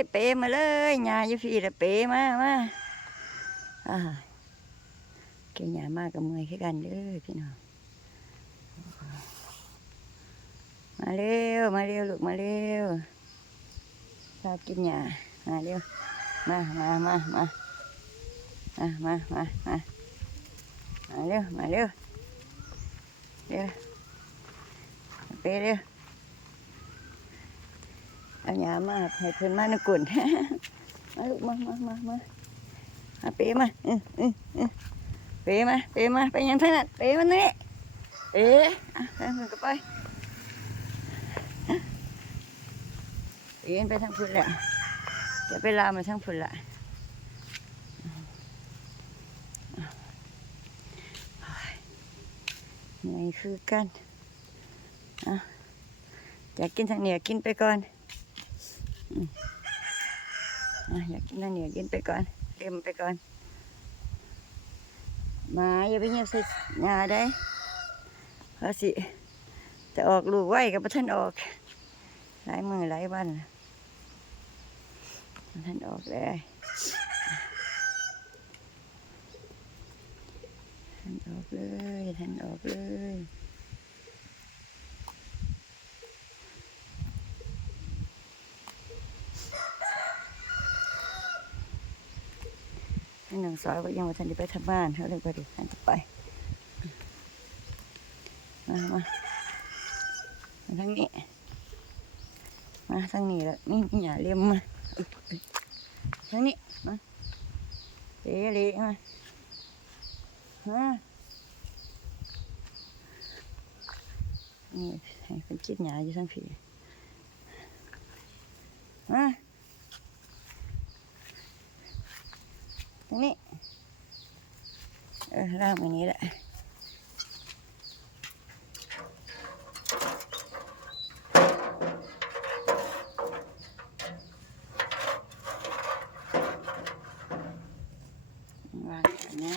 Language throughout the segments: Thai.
ยเปมาเลยหญ้าอยู่พี่ละเปมามาอ่าเกี่ยวหญ้ามากกับมือยคือกันเด้อพี่น้องมาเร็วมาเร็วลูกมาเร็วชอบกินหญ้ามาเร็วมามามามามามามามามาเร็วมาเร็วเร็วเปเร็ว เอาหยามาให้เพิ่อนมานกุ่นมาลูกมามามามามาเปมาเออเออเออเปมาเปมาไปยังไงนั่นเปมานี่เอ๊ะอะเพิ่นก็ไปเอ็นไปทางพุ่นแหละจะไปลามมาทางพุ่นละเหนื่อยคือกันอะอยากกินทางเหนือกินไปก่อน อะอยากกินนั่นเนี่ยกินไปก่อนเต็มไปก่อน มาอย่าไปเงียบใส่งาได้เพราะสิจะออกลูกไว้กับท่านออก หลายมือหลายวันท่านออกเลยท่านออกเลยท่านออกเลย ให้นางสาวก็ยังว่าท่านได้ไปทำบ้านเขาเลยไปดิท่านจะไป มามามาทางนี้ มาทางนี้แล้วนี่มีอย่าเลี้ยมมาทางนี้ มาเลี้ยเลี้ยมามานี่เป็นจิตหยาอยู่ทางผีมาทาง นี้เออล่างอันนี้แหละ วางกันนะ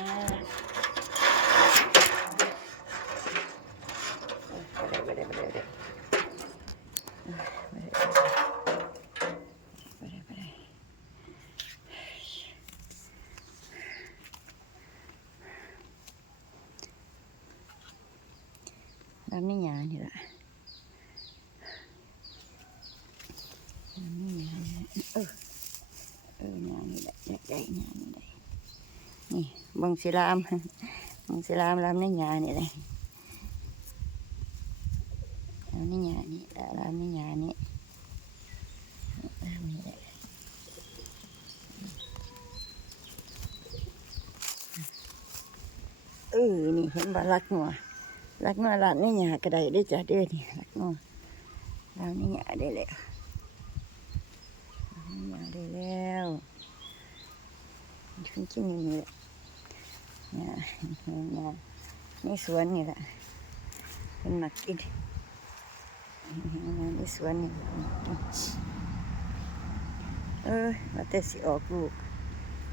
ไปเลยไปเลยไปเลยไปเลยไปเลยไปเลย ลำนี่หยานี่ละลำนี่หยานเออ เออหยานี่แหละใหญ่ใหญ่หยานี่แหละนี่บังสิลามบังสิลามลามในหยานี่เลยลามในหยานี่ลามในหยานี่ลามนี่เลยเออ นี่เห็นบ่รักงัว รักงัวลามในหยากระไดได้จ้ะเด้อนี่รักงัวลามในหยาได้แล้วลามในหยาได้แล้วขึ้นกินนี่แหละเนี่นี่นี่สวนนี่แหละเป็นหมักกินนี่สวนนี่เออมาแต่สิออกลูก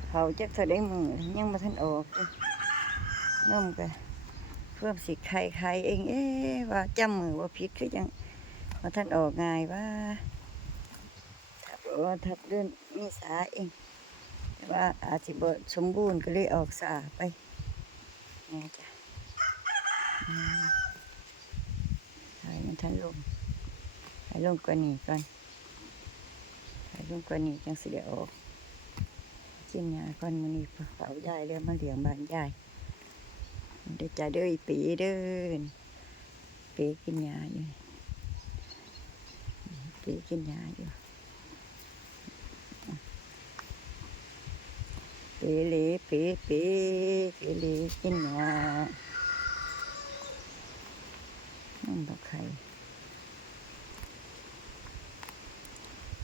เขาจักเท่าได้มือยังมาทันออกน้มกัน เพิ่มสิไข่ไข่เองเอ๊ว่าจำมือว่าผิดคือยังมาทันออกง่ายว่าทับว่าทับเดือนมีสาเองแต่ว่าอาจจะบสมบูรณ์ก็เลยออกสาไปนี่จ้ะอืมให้มันทันลงให้ลงกว่านี้ก่อนให้ลงกว่านี้จังสิได้ออกกินยาก่อนมันนี้เผายายเรียมาเลี้ยงบ้านยาย เดี๋ยวจะเด้อปีเด้อนี่ปีกินยาอยู่ปีกินยาอยู่ปเลเปเปเปเลกินยานั่นบอกใคร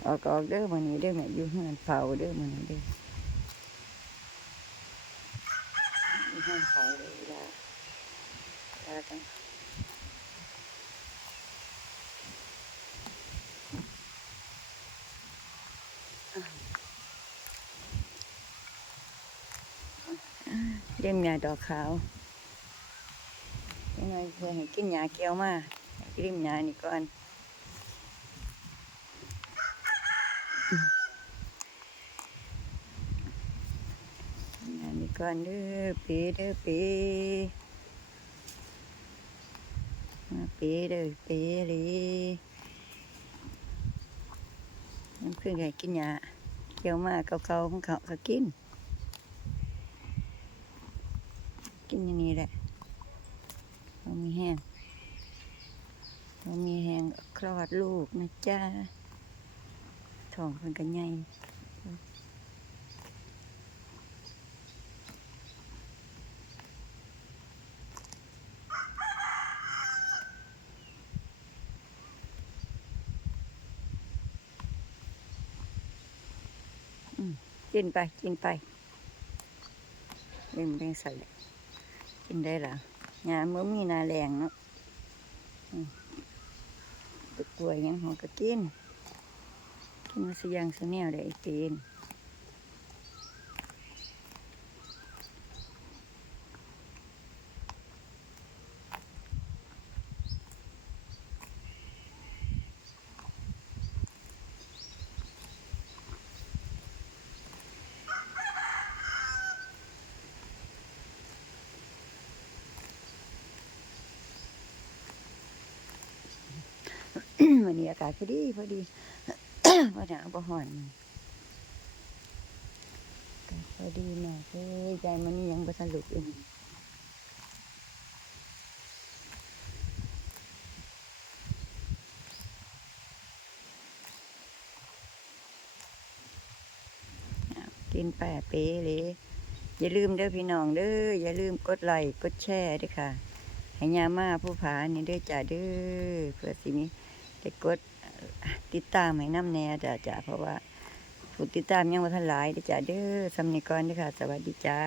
ออกออกเด้อมันนี้เด้อแม่อยู่เฮือนเผาเด้อมันนี้เด้อ อยู่เฮือนเผาเลยเวลาเวลาจังเลี้ยงยาดอกขาวยังไงเพื่อให้กินยาเกี้ยวมากินยานี่ก่อน ม ก่อนเด้อปีเด้อปีปีเด้อปีลีน้ำพึ่งไก่กินยาเกี่ยวมากเก่าๆของเขาก็กิน กินอย่างนี้แหละเรามีแห้งเรามีแห้งคลอดลูกนะจ๊ะท้องเพิ่นกันใหญ่ กินไปกินไปเล่นเป็นสัตว์กินได้หรองานมื่อมีนาแรงเนาะตะกล้วยยังหัวก็กิน กินมาสียังสแนวได้ไอ้ตีน วันนี้อากาศพอดีพอดีว่าหนาวบ่ฮ้อนพอดีมากเลยใจมันนี่ยังบ่สรุปเองกินแปะเป๊เลยอย่าลืมเด้อพี่น้องเด้ออย่าลืมกดไลค์กดแชร์ด้วยค่ะให้ยามาผู้ผานี่เด้อจ้าเด้อเพื่อสิมี ไปกดติดตามให้น้ำแน่จ้าจ้าเพราะว่าผู้ติดตามยังบ่ทันหลายด้อจ้าเด้อสำนิกรด้อค่ะ สวัสดีจ้า